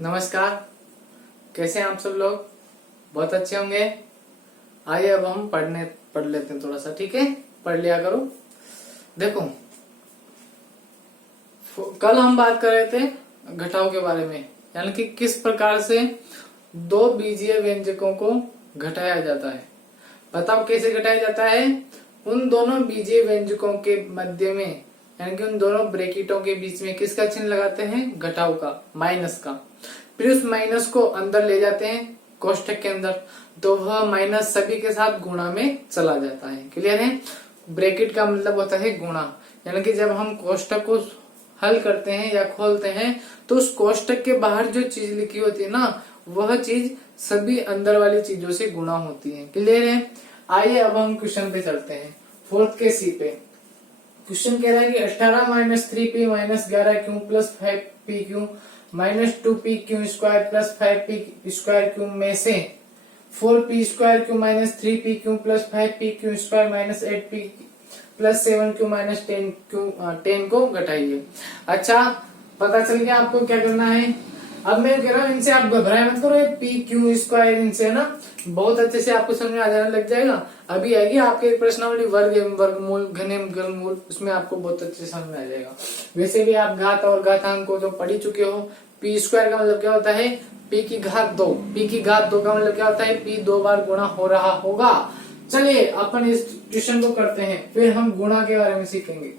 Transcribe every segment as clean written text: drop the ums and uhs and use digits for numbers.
नमस्कार। कैसे हैं आप सब लोग? बहुत अच्छे होंगे। आइए अब हम पढ़ लेते हैं थोड़ा सा, ठीक है? पढ़ लिया करो। देखो, कल हम बात कर रहे थे घटाव के बारे में, यानी कि किस प्रकार से दो बीजीय व्यंजकों को घटाया जाता है। बताओ कैसे घटाया जाता है? उन दोनों बीजीय व्यंजकों के मध्य में, यानी कि उन दोनों ब्रैकेटों के बीच में किसका चिन्ह लगाते हैं? घटाव का, माइनस का। फिर उस माइनस को अंदर ले जाते हैं कोष्ठक के अंदर, तो वह माइनस सभी के साथ गुणा में चला जाता है। क्लियर है? ब्रैकेट का मतलब होता है गुणा, यानी कि जब हम कोष्ठक को हल करते हैं या खोलते हैं तो उस कोष्ठक के बाहर जो चीज लिखी होती है ना, वह चीज सभी अंदर वाली चीजों से गुणा होती है। क्लियर है? आइए अब हम क्वेश्चन पे चलते हैं, फोर्थ के सी पे। क्वेश्चन कह रहा है कि 18 minus 3p minus 11 Q plus 5p Q minus 2p Q square plus 5p square Q में से 4p square Q minus 3p Q plus 5p Q square minus 8p plus 7q minus 10 को घटाइए। अच्छा, पता चल गया आपको क्या करना है। अब मैं कह रहा हूँ इनसे आप घबराए मत करो, ये पी क्यू स्क्वायर इनसे है ना बहुत अच्छे से आपको समझ में आ जाने लग जाएगा। अभी आएगी आपके एक प्रश्नावली वर्ग एवं वर्गमूल घन एवं घनमूल, उसमें आपको बहुत अच्छे से समझ में आ जाएगा। वैसे भी आप घात और घातांक को तो पढ़ ही चुके हो। पी स्क्वायर का मतलब क्या होता है? पी की घात 2। पी की घात 2 का मतलब क्या होता है? पी 2 बार गुणा हो रहा होगा। चलिए अपन इस ट्यूशन को करते हैं, फिर हम गुणा के बारे में सीखेंगे।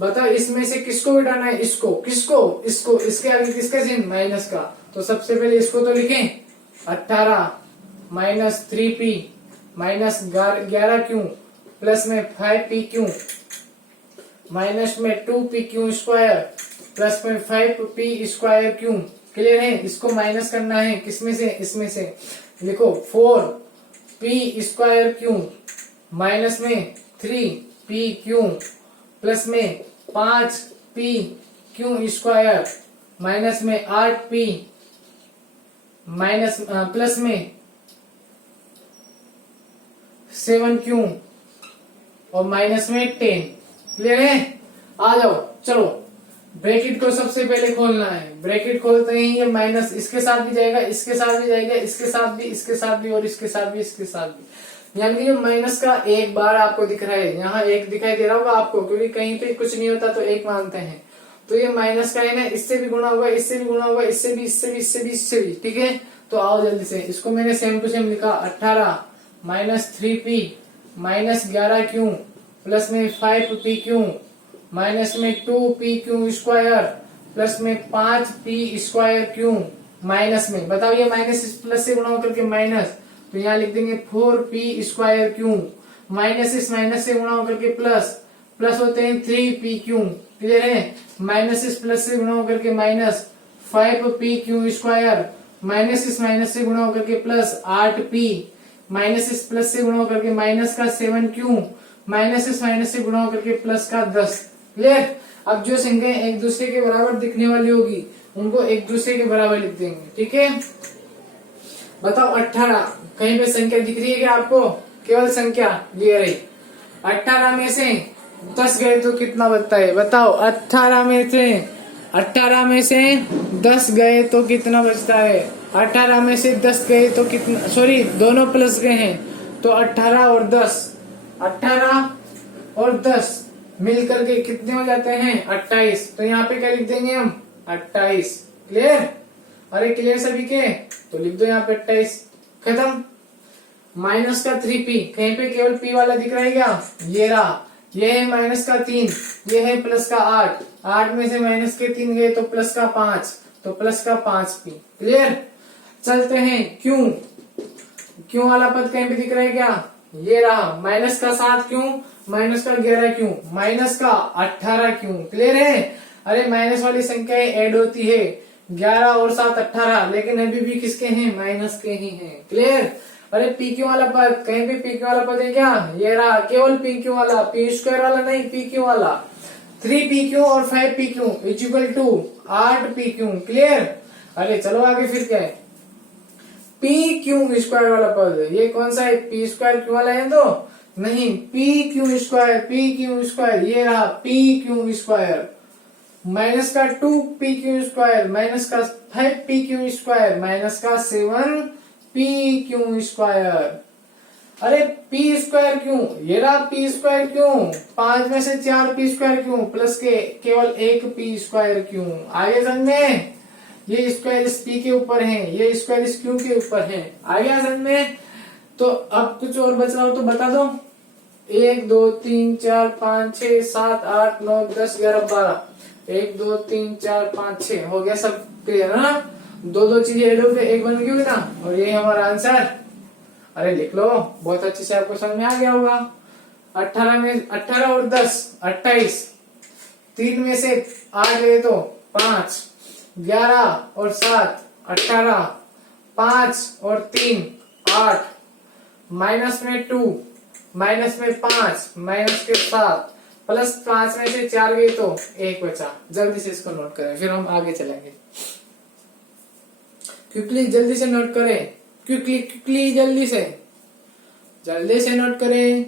बताओ इसमें से किसको घटाना है? इसको। किसको? इसको। इसके आगे किसका चिन्ह? माइनस का। तो सबसे पहले इसको तो लिखें, 18 minus 3p minus 11 Q plus में 5p क्यू माइनस में 2p क्यू स्क्वायर प्लस में 5p स्क्वायर क्यू। क्लियर है? इसको माइनस करना है किसमें से? इसमें से। लिखो 4p स्क्वायर क्यू माइनस में 3p क्यू प्लस में 5p क्यू स्क्वायर माइनस में 8p माइनस प्लस में 7q और माइनस में 10। क्लियर है? आ जाओ, चलो ब्रैकेट को सबसे पहले खोलना है। ब्रैकेट खोलते ही ये माइनस इसके साथ भी जाएगा, इसके साथ भी जाएगा, इसके साथ भी, इसके साथ भी और इसके साथ भी, इसके साथ भी। यानी कि माइनस का एक बार आपको दिख रहा है, यहाँ एक दिखाई दे रहा होगा आपको, क्योंकि कहीं पे कुछ नहीं होता तो एक मानते हैं। तो ये माइनस का है ना, इससे भी गुणा होगा, इससे भी गुणा होगा, इससे भी, इससे भी, इससे भी, इससे भी। ठीक है? तो आओ जल्दी से, इसको मैंने सेम टू सेम लिखा, 18 minus 3p minus 11 Q plus में 5p क्यू माइनस में 2p क्यू स्क्वायर प्लस में 5p स्क्वायर क्यू माइनस में, बताओ ये माइनस इस प्लस से गुणा होकर के माइनस, तो यहाँ लिख देंगे 4p स्क्वायर क्यू माइनस इस माइनस से गुणा होकर के प्लस, प्लस होते हैं 3p क्यू। क्लियर है? माइनस इस प्लस से गुणा होकर के minus 5p Q square minus इस माइनस से गुणा होकर के प्लस 8p माइनस इस प्लस से गुणा होकर के माइनस का 7q माइनस इस माइनस से गुणा होकर के प्लस का 10। क्लियर? अब जो संख्या एक दूसरे के बराबर दिखने वाली होगी उनको एक दूसरे के बराबर लिख देंगे। ठीक है? बताओ 18 कहीं पे संख्या दिख रही है क्या आपको? केवल संख्या ये रही। 18 में से 10 गए तो कितना बचता है? बताओ 18 में से 10 गए तो कितना बचता है? 18 में से 10 गए तो कितना, सॉरी दोनों प्लस गए हैं तो 18 और 10, 18 और 10 मिलकर के कितने हो जाते हैं? 28। तो यहाँ पे क्या लिख देंगे हम? 28। क्लियर? अरे क्लियर सभी के? तो लिख दो यहाँ पे 28। खत्म। माइनस का 3p, कहीं पे केवल p वाला दिख रहा है क्या? ये रहा। ये है माइनस का 3, ये है प्लस का 8, 8 में से माइनस के 3 गए तो प्लस का 5, तो प्लस का 5p। क्लियर? चलते हैं क्यों वाला पद कहीं पे दिख रहा है क्या? ये रहा। माइनस का 7q माइनस का 11q माइनस का 18q। क्लियर है? अरे माइनस वाली संख्याएं ऐड होती है, 11 और 7 18, लेकिन अभी भी किसके हैं? माइनस के ही हैं। क्लियर? अरे पी क्यू वाला पद, कहीं पे पी क्यू वाला पद है क्या? ये रहा, केवल पी क्यू वाला, पी स्क्वायर वाला नहीं, पी क्यू वाला। 3p क्यू और 5p Q is equal to 8p Q. Clear? अरे चलो आगे फिर क्या है? पी क्यू स्क्वायर वाला पद, ये कौन सा है? पी स्क्वायर क्यू वाला है तो नहीं, पी क्यू स्क्वायर, ये रहा पी क्यू स्क्वायर। माइनस का 2pq² माइनस का 5pq² माइनस का 7pq²। अरे p² क्यों, ये रहा p² क्यों, 5 में से 4p² क्यों, प्लस के केवल 1p² क्यों। आगे समझ में, ये स्क्वायर इस p के ऊपर है, ये स्क्वायर इस q के ऊपर है। आगे समझ में। तो अब कुछ और बच रहा हो तो बता दो। 1 2 3 4 5 6 7 8 9 10 11 12 1 2 3 4 5 6 हो गया सब क्लियर है ना। दो दो चीजें ऐड होकर एक बन गई ना, और ये हमारा आंसर। अरे लिख लो, बहुत अच्छे से आपको समझ में आ गया होगा। 18 में 18 और 10 28, 3 में से 8 गए तो 5, 11 और 7 18, 5 और 3 8, माइनस में 2, माइनस में 5, माइनस के 7, प्लस 5 में से 4 गए तो 1 बचा। जल्दी से इसको नोट करें, फिर हम आगे चलेंगे। क्विकली जल्दी से नोट करें, क्विकली क्विकली जल्दी से नोट करें,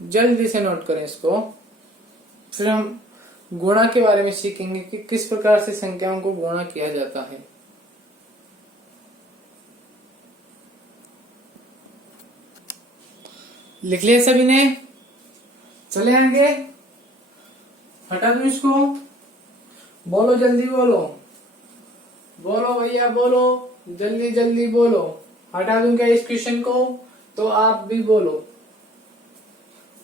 जल्दी से नोट करें इसको। फिर हम गुणा के बारे में सीखेंगे कि किस प्रकार से संख्याओं को गुणा किया जाता है। लिख लिया सभी ने, चले आगे, हटा दो इसको, बोलो जल्दी बोलो, बोलो भैया बोलो, जल्दी जल्दी बोलो। हटा दूं क्या इस क्वेश्चन को, तो आप भी बोलो,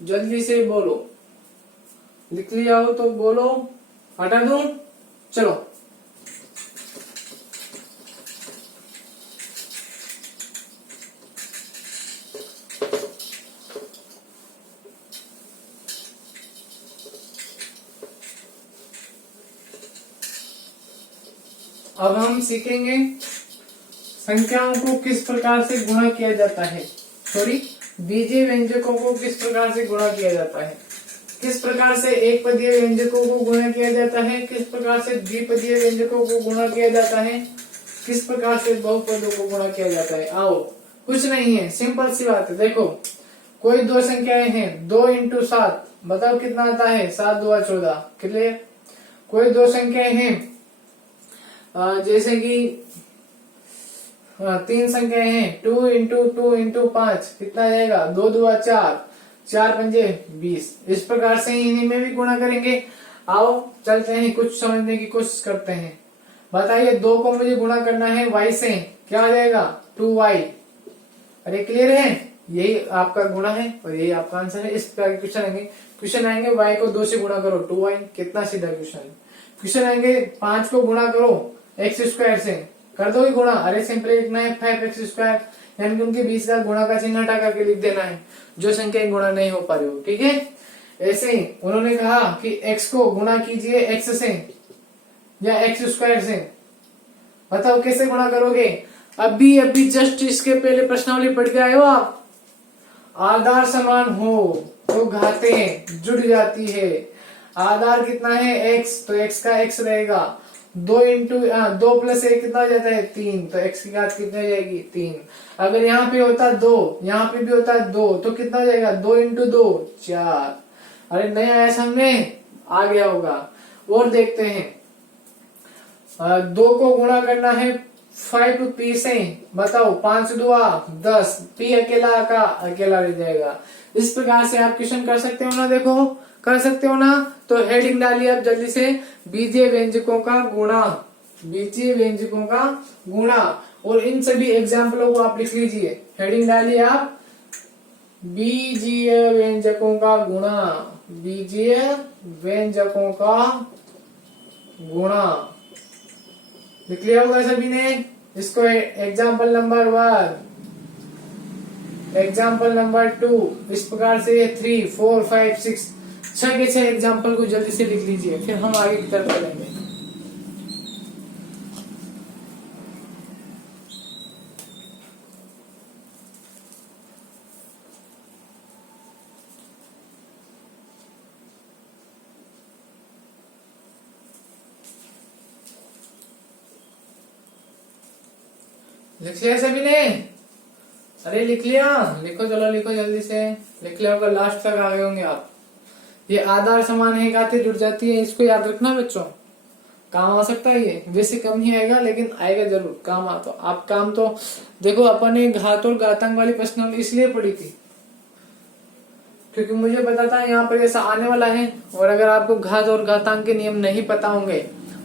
जल्दी से बोलो। लिख लिया हो तो बोलो, हटा दूं, चलो। अब हम सीखेंगे संख्याओं को किस प्रकार से गुणा किया जाता है, सॉरी बीजीय व्यंजकों को किस प्रकार से गुणा किया जाता है, किस प्रकार से एक पदीय व्यंजकों को गुणा किया जाता है, किस प्रकार से द्विपदीय व्यंजकों को गुणा किया जाता है, किस प्रकार से बहुपदों को गुणा किया जाता है। आओ, कुछ नहीं है, सिंपल सी बात है। देखो, कोई दो संख्याएं हैं, 2 × 7 बताओ कितना आता है, 7 2 14, क्लियर। कोई दो संख्याएं हैं, जैसे कि 3 संख्याएं हैं, 2 × 2 × 5 कितना जाएगा, 2 2 4 4 5 20। इस प्रकार से इन्हीं में भी गुणा करेंगे। आओ चलते हैं, कुछ समझने की कोशिश करते हैं। बताइए, 2 को मुझे गुणा करना है y से, क्या आ जाएगा, 2y। अरे क्लियर है, यही आपका गुणा है और यही आपका आंसर है। इस प्रकार के क्वेश्चन आएंगे y को 2 से गुणा करो 2y, कितना सीधा क्वेश्चन आएंगे 5 को गुणा करो x² से, कर दो गुणा, अरे सिंपली लिखना है 5x², यानी कि उनके बीच का गुणा का चिन्ह हटा करके लिख देना है जो संख्या गुणा नहीं हो पा रही हो, ठीक है। ऐसे ही उन्होंने कहा कि x को गुणा कीजिए x से या x² से, बताओ कैसे गुणा करोगे। अभी जस्ट इसके पहले प्रश्नावली पढ़ के आए हो आप। आधार समान हो तो घातें जुड़ जाती है। आधार कितना है x, तो x का x रहेगा, 2 + 1 कितना हो जाता है 3, तो x की घात कितनी हो जाएगी 3। अगर यहाँ पे होता 2, यहाँ पे भी होता 2, तो कितना हो जाएगा 2 × 2 4। अरे नहीं आया समझ में, आ गया होगा। और देखते हैं, 2 को गुणा करना है 5p से, बताओ 5 2 10, p अकेला का अकेला रह जाएगा। इस प्रकार से आप क्वेश्चन कर सकते हो ना, देखो कर सकते हो ना। तो हेडिंग डालिए आप जल्दी से, बीजीय व्यंजकों का गुणा, बीजीय व्यंजकों का गुणा, और इन सभी एग्जाम्पलों को आप लिख लीजिए। हेडिंग डालिए आप, बीजीय व्यंजकों का गुणा, बीजीय व्यंजकों का गुणा लिख लिया होगा सभी ने। इसको एग्जाम्पल नंबर 1, एग्जाम्पल नंबर 2, इस प्रकार से 3 4 5 6 6 के 6 एग्जाम्पल को जल्दी से लिख लीजिए, फिर हम आगे की तरफ चलेंगे। लिख लिया सभी ने, अरे लिख लिया, लिखो चलो लिखो जल्दी से, लिख लिया होगा, लास्ट तक आ गए होंगे आप। ये आधार समान है घातें जुड़ जाती है, इसको याद रखना बच्चों, काम आ सकता है ये। वैसे कम ही आएगा लेकिन आएगा जरूर, काम आ। तो आप काम तो देखो, अपन ने घात और घातांक वाली प्रश्नावली इसलिए पढ़ी थी क्योंकि मुझे पता था यहाँ पर ऐसा आने वाला है, और अगर आपको घात और घातांक के नियम नहीं पता होंगे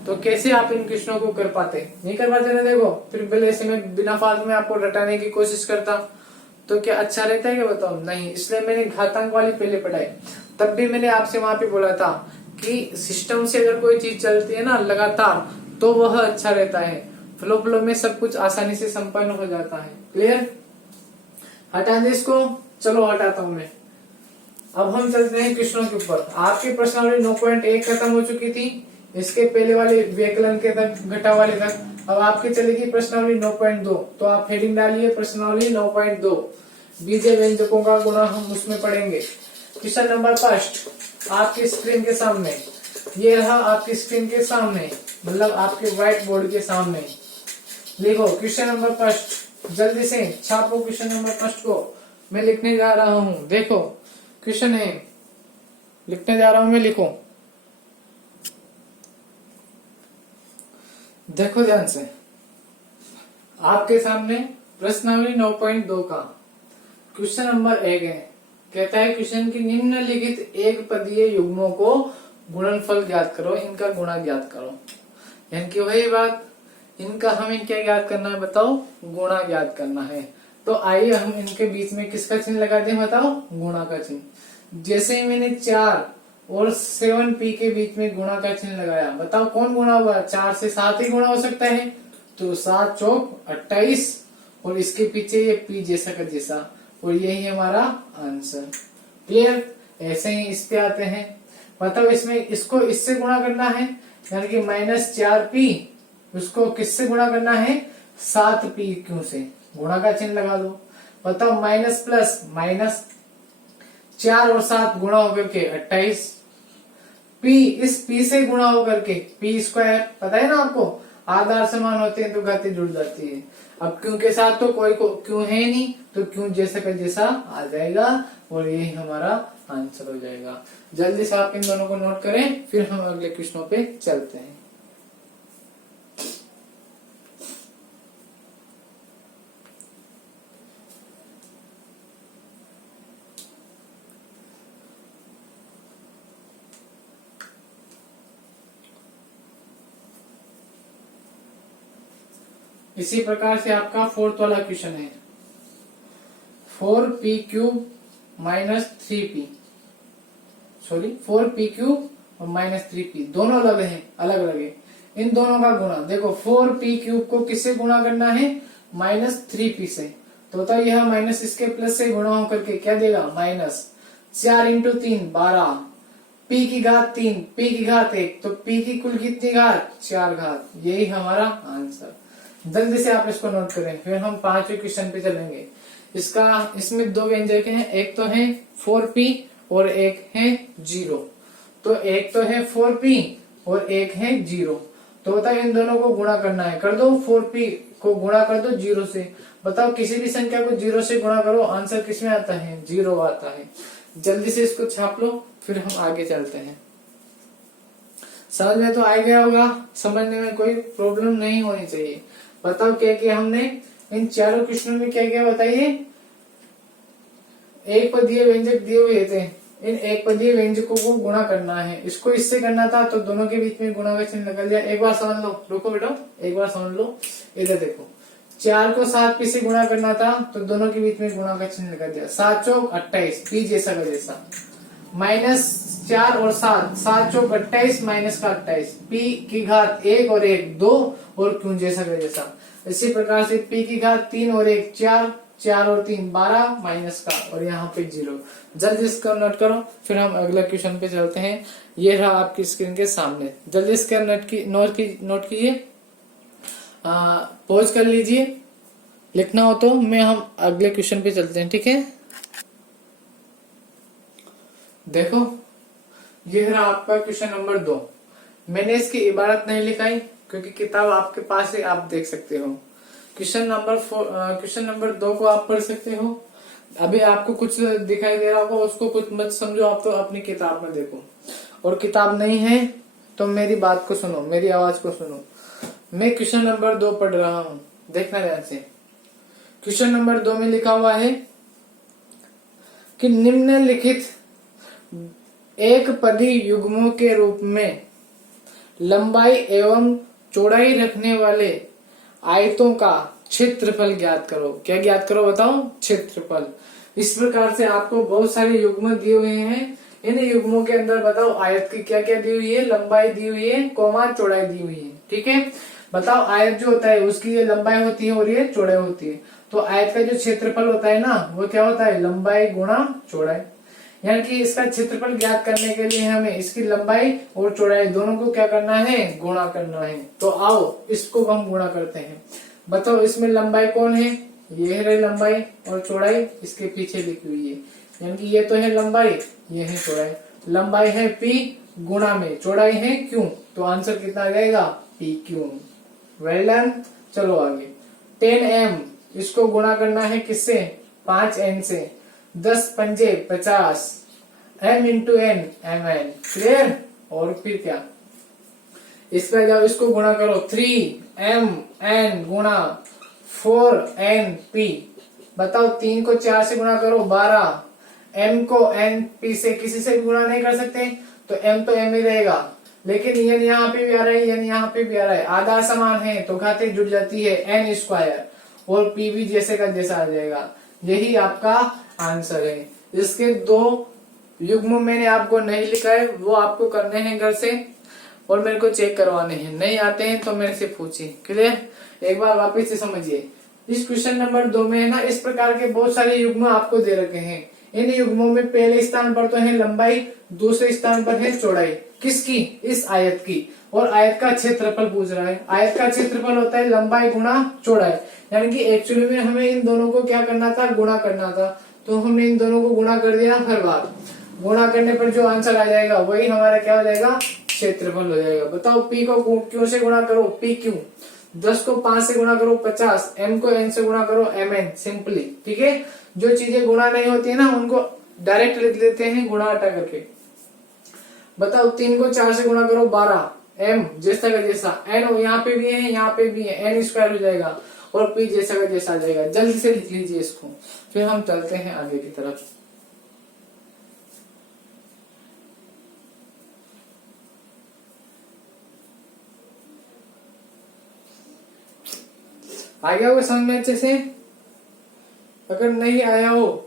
तो कैसे आप इन क्वेश्चनों को कर पाते, नहीं कर पाते ना। देखो फिर पहले से मैं बिना फालतू में आपको रटाने की कोशिश करता तो क्या अच्छा रहता है क्या, बताओ, नहीं। इसलिए मैंने घातांक वाली पहले पढ़ाई। तब भी मैंने आपसे वहां पे बोला था कि सिस्टम से अगर कोई चीज चलती है ना लगातार तो वह अच्छा रहता है, फ्लो फ्लो में सब कुछ आसानी से संपन्न हो जाता है। क्लियर, हटा दे इसको, चलो हटाता हूं मैं। अब हम चलते हैं क्वेश्चनों के ऊपर। आपकी प्रश्नावली 9.1 खत्म हो चुकी थी, इसके पहले वाले व्यकलन के तक, घटा वाले तक। अब आपकी चलेगी प्रश्नावली 9.2, तो आप हेडिंग डालिए प्रश्नावली 9.2, बीजे व्यंजकों का गुणा हम उसमें पढ़ेंगे। क्वेश्चन नंबर फर्स्ट आपकी स्क्रीन के सामने, ये रहा आपकी स्क्रीन के सामने, मतलब आपके व्हाइट बोर्ड के सामने। लिखो क्वेश्चन नंबर फर्स्ट, जल्दी से छापो क्वेश्चन नंबर फर्स्ट को, मैं लिखने जा रहा हूँ। देखो क्वेश्चन है, लिखने जा रहा हूं मैं, लिखो, देखो ध्यान से। आपके सामने प्रश्नावली 9.2 का क्वेश्चन नंबर 1 है। कहता है क्वेश्चन की निम्नलिखित एक पदीय युग्मों को गुणनफल ज्ञात करो, इनका गुणा ज्ञात करो। यानी कि वही बात, इनका हमें क्या ज्ञात करना है, बताओ, गुणा ज्ञात करना है। तो आइए हम इनके बीच में किसका चिन्ह लगा दें, बताओ, गुणा का चिन्ह। जैसे ही मैंने 4 और 7p के बीच में गुणा का चिन्ह लगाया, बताओ कौन गुणा हुआ, 4 से 7 ही गुणा हो सकता है। तो 7 चौक 28, और इसके पीछे ये p जैसा का जैसा, और यही हमारा आंसर। क्लियर, ऐसे ही इस पे आते हैं। बताओ इसमें इसको इससे गुणा करना है, यानी कि -4p, उसको किससे गुणा करना है, 7p क्यों से, गुणा का चिन्ह लगा दो। बताओ माइनस प्लस माइनस, 4 और 7 गुणा होकर के 28, p इस p से गुणा होकर के p², पता है ना आपको, आधार समान होते हैं तो घातें जुड़ जाती है। अब क्यों के साथ तो कोई को क्यों है नहीं, तो क्यों जैसा का जैसा आ जाएगा, और यही हमारा आंसर हो जाएगा। जल्दी से आप इन दोनों को नोट करें, फिर हम अगले क्वेश्चनों पे चलते हैं। इसी प्रकार से आपका 4th वाला क्वेश्चन है, 4p³ - 3p, सॉरी 4p³ और -3p, दोनों अलग हैं, अलग अलग है। इन दोनों का गुणा देखो, 4p³ को किससे गुणा करना है, -3p से। तो यह माइनस इसके प्लस से गुणा होकर के क्या देगा, -4 × 3 12, p की घात 3, p की घात 1, तो p की कुल कितनी घात, 4 घात, यही हमारा आंसर। जल्दी से आप इसको नोट करें, फिर हम 5वें क्वेश्चन पे चलेंगे। इसमें 2 व्यंजक हैं, एक तो है 4p और एक है 0। तो एक तो है 4p और एक है 0। तो बताओ इन दोनों को गुणा करना है, कर दो, 4p को गुणा कर दो 0 से। बताओ किसी भी संख्या को 0 से गुणा करो, आंसर किसमें आता है, 0 आता है। जल्दी से इसको छाप लो, फिर हम आगे चलते हैं। समझ में तो आ गया होगा, समझने में कोई प्रॉब्लम नहीं होनी चाहिए। बताओ क्या किया हमने इन चारों क्वेश्चनों में, क्या क्या बताइए। एक पदीय व्यंजक दिए हुए थे, इन एक पदीय व्यंजकों को गुणा करना है। इसको इससे करना था तो दोनों के बीच में गुणा का चिन्ह लगा दिया। एक बार समझ लो, रुको बेटा, एक बार समझ लो। इधर देखो, 4 को 7p से गुणा करना था तो दोनों के बीच में गुणा का चिन्ह लगा दिया। 7 चौक 28, p जैसा का जैसा, -4 और 7, 7 चौक 28 माइनस का 28, p की घात 1 और 1 2, और क्यों जैसा का जैसा। इसी प्रकार से p की घात 3 और 1 4, 4 और 3 12 माइनस का, और यहाँ पे 0। जल्दी इसका नोट करो, फिर हम अगले क्वेश्चन पे चलते हैं। ये रहा आपकी स्क्रीन के सामने, जल्दी इसका नोट कीजिए, पॉज कर लीजिए, लिखना हो तो मैं हम अगले क्वेश्चन पे चलते हैं, ठीक है। देखो ये रहा आपका क्वेश्चन नंबर 2। मैंने इसकी इबारत नहीं लिखाई क्योंकि किताब आपके पास है, आप देख सकते हो। क्वेश्चन नंबर 2 को आप पढ़ सकते हो। अभी आपको कुछ दिखाई दे रहा होगा, उसको कुछ मत समझो, आप तो अपनी किताब में देखो। और किताब नहीं है तो मेरी बात को सुनो, मेरी आवाज को सुनो। मैं क्वेश्चन नंबर 2 पढ़ रहा हूँ, देखना ध्यान से। क्वेश्चन नंबर 2 में लिखा हुआ है कि निम्नलिखित एक पदी युग्मों के रूप में लंबाई एवं चौड़ाई रखने वाले आयतों का क्षेत्रफल ज्ञात करो। क्या ज्ञात करो बताओ? क्षेत्रफल। इस प्रकार से आपको बहुत सारे युग्म दिए हुए हैं। इन युग्मों के अंदर बताओ आयत की क्या क्या दी हुई है, लंबाई दी हुई है, कोमा चौड़ाई दी हुई है। ठीक है, बताओ आयत जो होता है उसकी ये लंबाई होती है और ये चौड़ाई होती है। तो आयत का जो क्षेत्रफल होता है ना, वो क्या होता है? लंबाई गुणा चौड़ाई। यानी कि इसका क्षेत्रफल ज्ञात करने के लिए हमें इसकी लंबाई और चौड़ाई दोनों को क्या करना है? गुणा करना है। तो आओ इसको हम गुणा करते हैं। बताओ इसमें लंबाई कौन है? ये है लंबाई, और चौड़ाई इसके पीछे लिखी हुई है। यानी कि ये तो है लंबाई, ये है चौड़ाई। लंबाई है पी, गुणा में चौड़ाई है क्यू, तो आंसर कितना आ जाएगा? P Q. Well done. चलो आगे। 10m, इसको गुणा करना है किससे? 5n से। 10 पंजे 50, m into n mn। Clear? और फिर क्या? इस पे जाओ, इसको गुणा करो। 3mn गुणा 4np। बताओ 3 को 4 से गुणा करो 12, m को np से किसी से भी गुणा नहीं कर सकते, तो m तो m ही रहेगा। लेकिन n यहाँ पे भी आ रहा है, n यहाँ पे भी आ रहा है, आधा समान है तो घाते जुड़ जाती है n स्क्वायर, और p भी जैसे का जैसा आ जाएगा। यही आपका आंसर है। इसके 2 युग्म मैंने आपको नहीं लिखा है, वो आपको करने हैं घर से, और मेरे को चेक करवाने हैं। नहीं आते हैं तो मेरे से पूछिए। क्लियर? एक बार वापस से समझिए। इस क्वेश्चन नंबर 2 में है ना, इस प्रकार के बहुत सारे युग्म आपको दे रखे हैं। इन युग्मों में पहले स्थान पर तो है लंबाई, दूसरे स्थान पर है चौड़ाई। किसकी? इस आयत की। और आयत का क्षेत्रफल पूछ रहा है। आयत का क्षेत्रफल होता है लंबाई गुणा चौड़ाई। यानी कि एक्चुअली में हमें इन दोनों को क्या करना था? गुणा करना था। तो हमने इन दोनों को गुणा कर दिया हर बार। गुणा करने पर जो आंसर आ जाएगा वही हमारा क्या हो जाएगा? क्षेत्रफल हो जाएगा। बताओ p को क्यू से गुणा करो, पी क्यू। 10 को 5 से गुणा करो 50, m को n से गुणा करो mn। सिंपली। ठीक है, जो चीजें गुणा नहीं होती है ना, उनको डायरेक्ट लिख लेते हैं गुणा हटा करके। बताओ 3 को 4 से गुणा करो 12, m जैसा का जैसा, n यहाँ पे भी है, यहाँ पे भी है, n स्क्वायर हो जाएगा, और p जैसा का जैसा आ जाएगा। जल्दी से लिख लीजिए इसको, फिर हम चलते हैं आगे की तरफ। आ गया होगा समझ में अच्छे से? अगर नहीं आया हो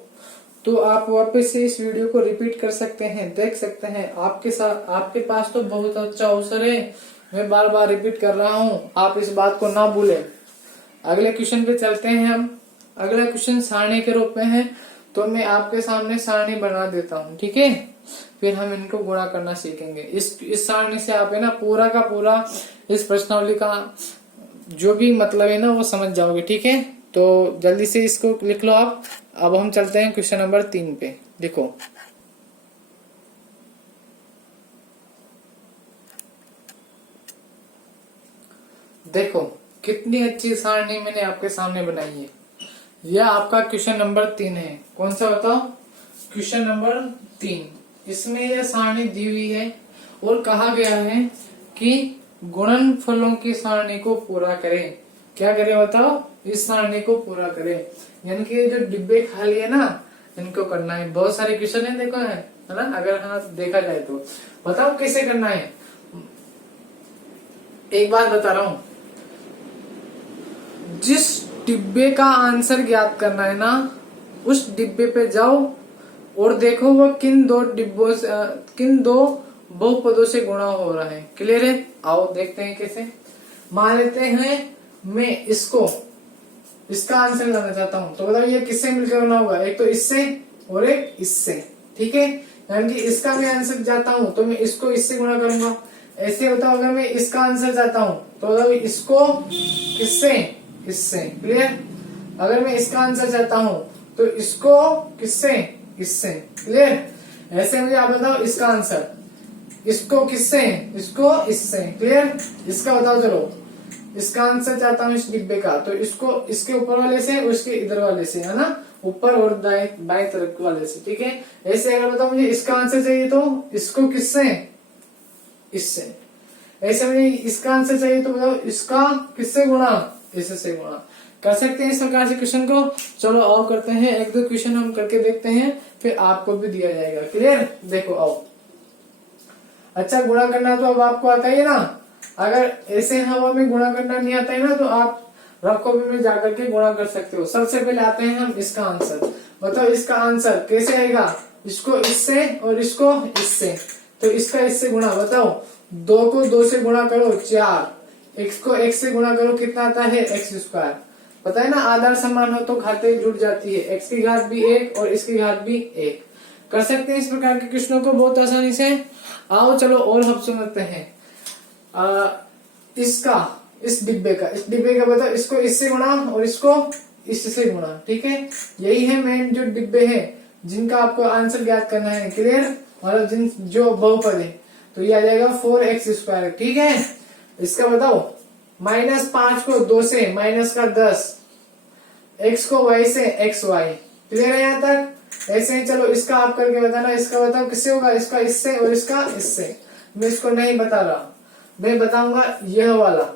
तो आप वापस से इस वीडियो को रिपीट कर सकते हैं, देख सकते हैं। आपके साथ, आपके पास तो बहुत अच्छा अवसर है, मैं बार बार रिपीट कर रहा हूँ, आप इस बात को ना भूलें। अगले क्वेश्चन पे चलते हैं हम। अगला क्वेश्चन सारणी के रूप में है, तो मैं आपके सामने सारणी बना देता हूँ। ठीक है, फिर हम इनको गुणा करना सीखेंगे। इस सारणी से आप है ना पूरा का पूरा इस प्रश्नावली का जो भी मतलब है ना वो समझ जाओगे। ठीक है, तो जल्दी से इसको लिख लो आप। अब हम चलते हैं क्वेश्चन नंबर 3 पे। देखो, देखो कितनी अच्छी सारणी मैंने आपके सामने बनाई है। यह आपका क्वेश्चन नंबर 3 है। कौन सा बताओ? Question number 3। इसमें यह सारणी दी हुई है और कहा गया है कि गुणनफलों की सारणी को पूरा करें। क्या करें बताओ? इस सारणी को पूरा करें। यानी कि जो डिब्बे खाली है ना, इनको करना है। बहुत सारे क्वेश्चन है, देखो है ना, अगर हाँ देखा जाए तो। बताओ कैसे करना है? एक बात बता रहा हूं, जिस डिब्बे का आंसर ज्ञात करना है ना, उस डिब्बे पे जाओ और देखो वो किन दो बहुपदों से गुणा हो रहा है। क्लियर है? आओ देखते हैं कैसे। मान लेते हैं मैं इसका आंसर लगाना चाहता हूं, तो बताओ ये किससे मिलकर बना होगा? एक तो इससे और एक इससे। ठीक है, यानी कि इसका मैं आंसर चाहता हूं तो मैं इसको इससे गुणा करूंगा। ऐसे बताओ अगर मैं इसका आंसर चाहता हूं तो बताओ इसको किससे? इससे। क्लियर? अगर मैं इसका आंसर चाहता हूं तो इसको किससे? इससे। क्लियर? ऐसे मुझे आप बताओ इसका आंसर, इसको किससे? इसको इससे। क्लियर? इसका बताओ। चलो, इसका आंसर चाहता हूँ इस डिब्बे का, तो इसको इसके ऊपर वाले से, उसके इधर वाले से, है ना, ऊपर और बाएं तरफ वाले से, ठीक है। ऐसे अगर बताओ मुझे इसका आंसर चाहिए तो इसको किससे, इससे। ऐसे मुझे इसका आंसर चाहिए तो बताओ इसका किससे गुणा, इससे गुणा। कर सकते हैं इस प्रकार से क्वेश्चन को। चलो आओ करते हैं, एक दो क्वेश्चन हम करके देखते हैं, फिर आपको भी दिया जाएगा। क्लियर? देखो आओ। अच्छा, गुणा करना तो अब आपको आता ही है ना। अगर ऐसे हवा में गुणा करना नहीं आता है ना, तो आप रफ कॉपी में जाकर के गुणा कर सकते हो। सबसे पहले आते हैं हम इसका आंसर। बताओ इसका आंसर कैसे आएगा, इसको इससे और इसको इससे। तो इसका इससे गुणा, बताओ 2 को 2 से गुणा करो 4, x को x से गुणा करो कितना आता है x स्क्वायर। पता है ना, आधार समान हो तो घातें जुड़ जाती है, x की घात भी 1 और इसकी घात भी 1। कर सकते हैं इस प्रकार के क्वेश्चनों को बहुत आसानी से। आओ चलो और हम समझते हैं इसका, इस डिब्बे का बताओ इसको इससे गुणा और इसको इससे गुणा, ठीक है। यही है मेन जो डिब्बे हैं जिनका आपको आंसर ज्ञात करना है। क्लियर? मतलब जिन जो बहुपद है, तो ये आ जाएगा 4x स्क्वायर, ठीक है। इसका बताओ -5 को 2 से माइनस का 10, x को y से xy। क्लियर है यहाँ तक? ऐसे ही चलो इसका आप करके बताना। इसका बताओ किससे होगा, इसका इससे और इसका इससे। मैं इसको नहीं बता रहा, मैं बताऊंगा यह वाला।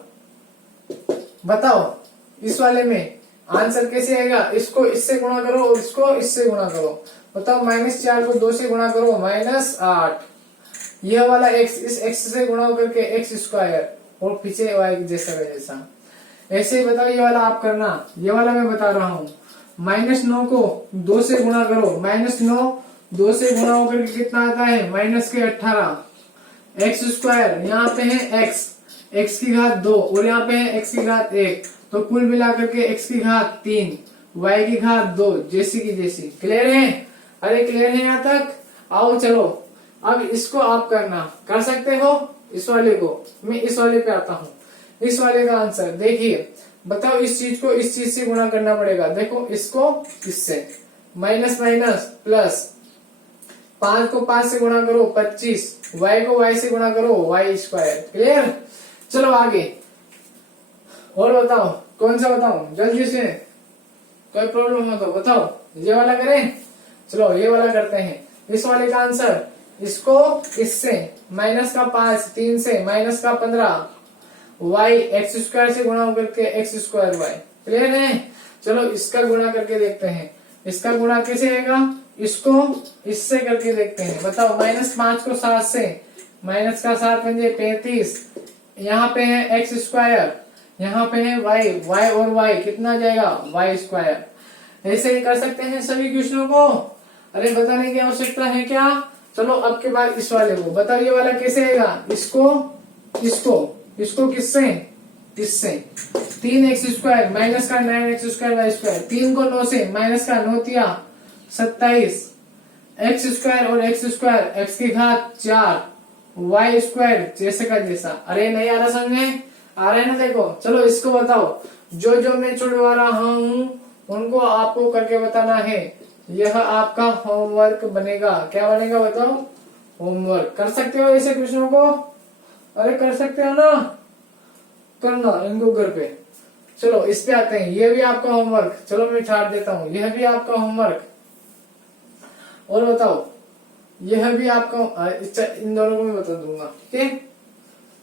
बताओ इस वाले में आंसर कैसे आएगा, इसको इससे गुणा करो और इसको इससे गुणा करो। बताओ -4 को 2 से गुणा करो -8, यह वाला x इस x से गुणा करके x स्क्वायर और पीछे y जैसा का जैसा। ऐसे ही बताओ ये वाला आप करना, ये वाला मैं बता रहा हूँ। -9 को 2 से गुणा करो, -9 2 से गुणा होकर के कितना आता है -18, x स्क्वायर यहाँ पे है x की घात 2 और यहाँ पे है x की घात 1, तो कुल मिलाकर के x की घात 3, y की घात 2, जैसी की जैसी। क्लियर है? अरे क्लियर है यहाँ तक? आओ चलो अब इसको आप करना, कर सकते हो इस वाले को। मैं इस वाले पे आता हूँ। इस वाले का आंसर देखिए, बताओ इस चीज को इस चीज से गुणा करना पड़ेगा। देखो इसको इससे, माइनस माइनस प्लस, 5 को 5 से गुणा करो 25, y को y से गुणा करो y स्क्वायर। क्लियर? चलो आगे और बताओ कौन सा बताऊं जल्दी से, कोई प्रॉब्लम हो तो बताओ। ये वाला करें? चलो ये वाला करते हैं। इस वाले का आंसर, इसको इससे -5 3 से -15, y x स्क्वायर से गुणा करके x स्क्वायर y। क्लियर है? चलो इसका गुणा करके देखते हैं। इसका गुणा कैसे आएगा, इसको इससे करके देखते हैं। बताओ -5 को 7 से, माइनस का 7 बन 35, यहाँ पे है x स्क्वायर, यहाँ पे है y और y कितना आ जाएगा y स्क्वायर। ऐसे ही कर सकते हैं सभी क्वेश्चनों को। अरे बताने की आवश्यकता है क्या? चलो अब के बाद इस वाले को बताओ, ये वाला कैसे आएगा, इसको किससे, इससे। 3x स्क्वायर माइनस का 9x स्क्वायर y स्क्वायर, 3 को 9 से, माइनस का 9 तिया 27, x स्क्वायर और x स्क्वायर x की घात 4, y स्क्वायर जैसे का जैसा। अरे नहीं आ रहा समझ में? आ रहा है ना? देखो चलो इसको बताओ, जो जो मैं छुड़वा रहा हूँ उनको आपको करके बताना है। यह आपका होमवर्क बनेगा। क्या बनेगा बताओ? होमवर्क। कर सकते हो ऐसे क्वेश्चनों को? अरे कर सकते हो ना? करना इनको घर पे। चलो इस पे आते हैं, ये भी आपका होमवर्क। चलो मैं छाट देता हूँ, यह भी आपका होमवर्क। और बताओ यह भी आपका, इन दोनों को मैं बता दूंगा, ठीक है।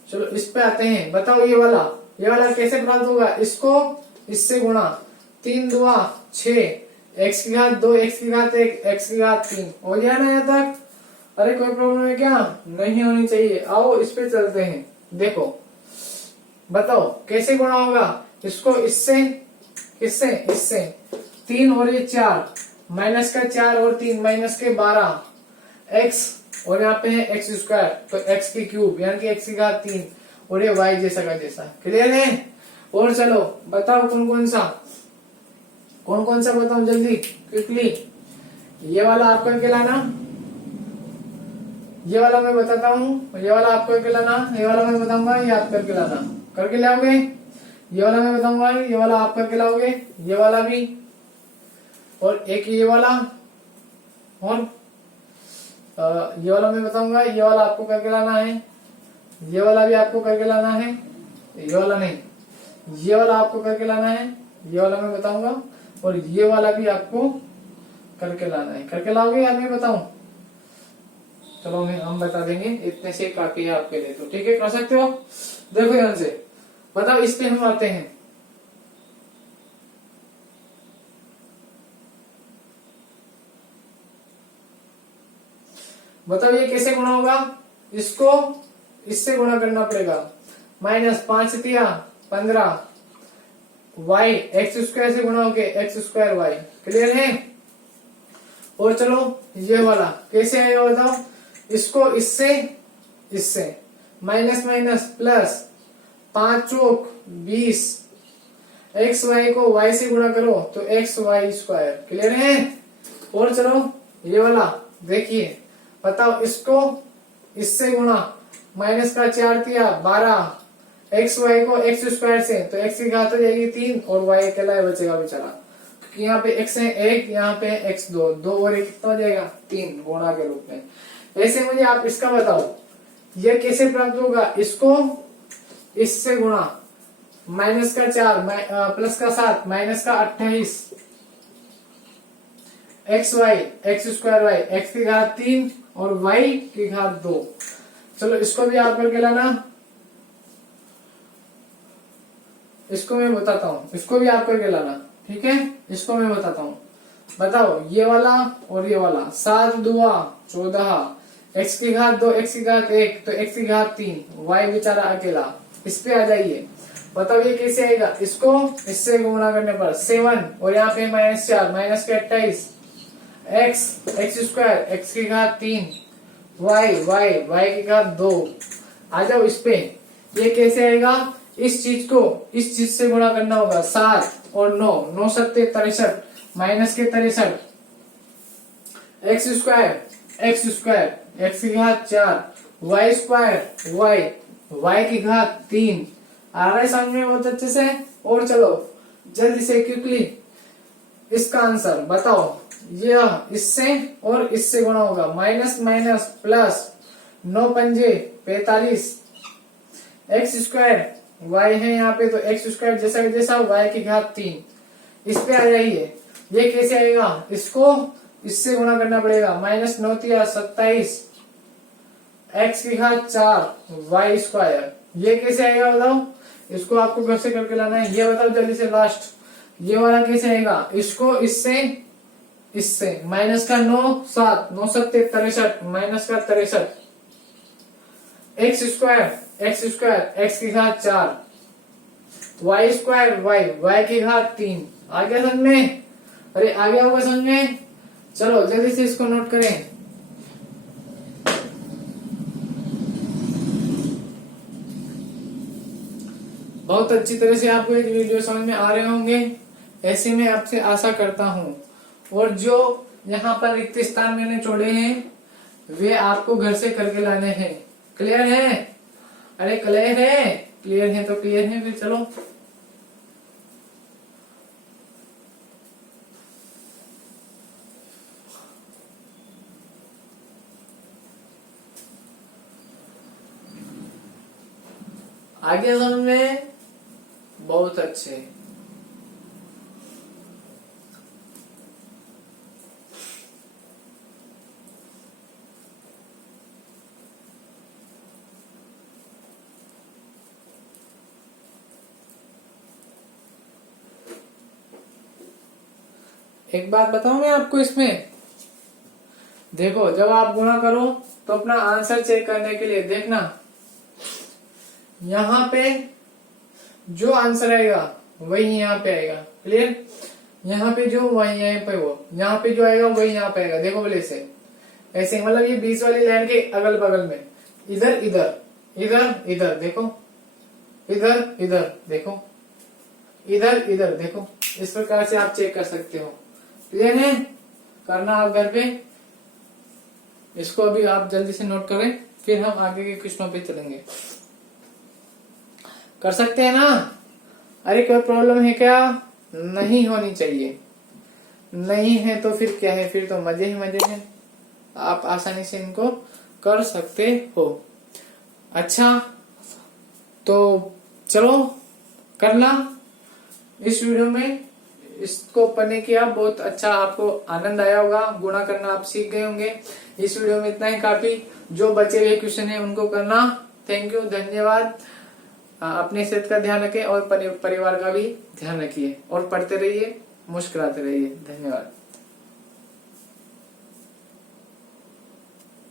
चलो इस पे आते हैं। बताओ ये वाला कैसे प्राप्त होगा, इसको इससे गुणा, 3 दूआ 6, x की घात 2, x की घात 1, x की घात 3। हो गया ना यहाँ तक? अरे कोई प्रॉब्लम है क्या? नहीं होनी चाहिए। आओ इस पे चलते हैं। देखो बताओ कैसे गुणा होगा, इसको इससे, किससे, इससे। 3 और ये 4, माइनस का 4 और 3 माइनस के 12, x और यहाँ पे है x स्क्वायर, तो x की क्यूब यानी कि x की घात 3 और ये y जैसा का जैसा। क्लियर है? और चलो बताओ कौन कौन सा बताओ जल्दी क्विकली। ये वाला आप करके लाना, ये वाला मैं बताता हूँ, ये वाला आप करके लाना, ये वाला मैं बताऊंगा, ये आप करके लाना। करके लाओगे? ये वाला मैं बताऊंगा, ये वाला आप करके लाओगे, ये वाला भी, और एक ये वाला, और ये वाला मैं बताऊंगा, ये वाला आपको करके लाना है, ये वाला भी आपको करके लाना है, ये वाला नहीं, ये वाला आपको करके लाना है, ये वाला मैं बताऊंगा, और ये वाला भी आपको करके लाना है। करके लाओगे या मैं बताऊं? चलो हम बता देंगे, इतने से काफी है आपके लिए, तो ठीक है कर सकते हो। देखो ध्यान से बताओ, इस पे हम आते हैं। बताओ ये कैसे गुणा होगा? इसको इससे गुणा करना पड़ेगा। -5×3 = 15 वाई एक्स स्क्वायर से गुणा होके एक्स स्क्वायर वाई। क्लियर है? और चलो ये वाला कैसे आएगा बताओ? इसको इससे इससे माइनस माइनस प्लस 5 चौक 20 एक्स वाई को वाई से गुणा करो तो एक्स वाई स्क्वायर। क्लियर है? और चलो ये वाला देखिए, बताओ इसको इससे गुणा -4×3 = 12 एक्स वाई को एक्स स्क्वायर से, तो एक्स की घात हो जाएगी 3 और वाई अकेला बचेगा बेचारा, क्योंकि यहाँ पे एक्स है 1, यहाँ पे एक्स 2 और 1 कितना हो जाएगा 3 गुणा के रूप में। ऐसे मुझे आप इसका बताओ ये कैसे प्राप्त होगा? इसको इससे गुणा -4 +7 -28 X Y X square Y X की घात 3 और वाई की घात 2। चलो इसको भी आप करके लाना, इसको मैं बताता हूँ, इसको भी आप करके लाना। ठीक है, इसको मैं बताता हूँ। बताओ ये वाला और ये वाला 7 दूआ 14 एक्स की घात 2 एक्स की घात 1 तो एक्स की घात 3 वाई बेचारा अकेला। इस पे आ जाइए, बताओ ये कैसे आएगा? इसको इससे गुणा करने पर 7 और यहाँ पे -4 -28 एक्स एक्स स्क्वायर एक्स की घात 3 वाई वाई वाई की घात 2। आ जाओ इस पे, ये कैसे आएगा? इस चीज को इस चीज से गुणा करना होगा। 7 और 9 9 7 63 -63 एक्स स्क्वायर एक्स की घात 4 वाई स्क्वायर वाई वाई की घात 3। आ रहा है समझ में बहुत अच्छे से? और चलो जल्दी से क्विकली इसका आंसर बताओ। यह इससे और इससे गुणा होगा, माइनस माइनस प्लस 9 पंजे 45 एक्स स्क्वायर वाई है यहाँ पे, तो एक्स स्क्वायर जैसा जैसा वाई की घात 3। इस पे आ जाइए, ये कैसे आएगा? इसको इससे गुणा करना पड़ेगा, -9 × 27 एक्स की घात 4 वाई स्क्वायर। ये कैसे आएगा बताओ? इसको आपको घर से करके लाना है। ये बताओ जल्दी से लास्ट, ये वाला कैसे आएगा? इसको इससे इससे -9 7 9 7 63 एक्स स्क्वायर एक्स की घात 4 वाई स्क्वायर वाई वाई की घात 3। आ गया समझ में? अरे आ गया होगा समझ में? चलो जल्दी से इसको नोट करें। बहुत अच्छी तरह से आपको एक वीडियो समझ में आ रहे होंगे, ऐसे मैं आपसे आशा करता हूँ। और जो यहाँ पर रिक्त स्थान मैंने छोड़े हैं वे आपको घर से करके लाने हैं। क्लियर है? अरे क्लियर है? क्लियर है तो क्लियर है, फिर चलो आगे समझ में? बहुत अच्छे। एक बात बताऊं मैं आपको, इसमें देखो जब आप गुणा करो तो अपना आंसर चेक करने के लिए देखना, यहाँ पे जो आंसर आएगा वही यहाँ पे आएगा। क्लियर? यहाँ पे जो वही यहाँ पे वो, यहाँ पे जो आएगा वही यहाँ पे आएगा। देखो बोले से ऐसे, मतलब ये बीच वाली लाइन के अगल बगल में इधर इधर इधर इधर देखो, इधर इधर देखो, इधर इधर देखो। इस प्रकार से आप चेक कर सकते हो। क्लियर है? करना आप घर पे। इसको अभी आप जल्दी से नोट करें, फिर हम आगे के क्वेश्चनों पे चलेंगे। कर सकते हैं ना? अरे कोई प्रॉब्लम है क्या? नहीं होनी चाहिए। नहीं है तो फिर क्या है? फिर तो मजे ही मजे हैं, आप आसानी से इनको कर सकते हो। अच्छा तो चलो करना इस वीडियो में इसको पढ़ने की आप बहुत अच्छा आपको आनंद आया होगा, गुणा करना आप सीख गए होंगे। इस वीडियो में इतना ही काफी। जो बचे हुए क्वेश्चन है उनको करना। थैंक यू, धन्यवाद। अपने सेहत का ध्यान रखें और परिवार का भी ध्यान रखिए और पढ़ते रहिए, मुस्कुराते रहिए। धन्यवाद।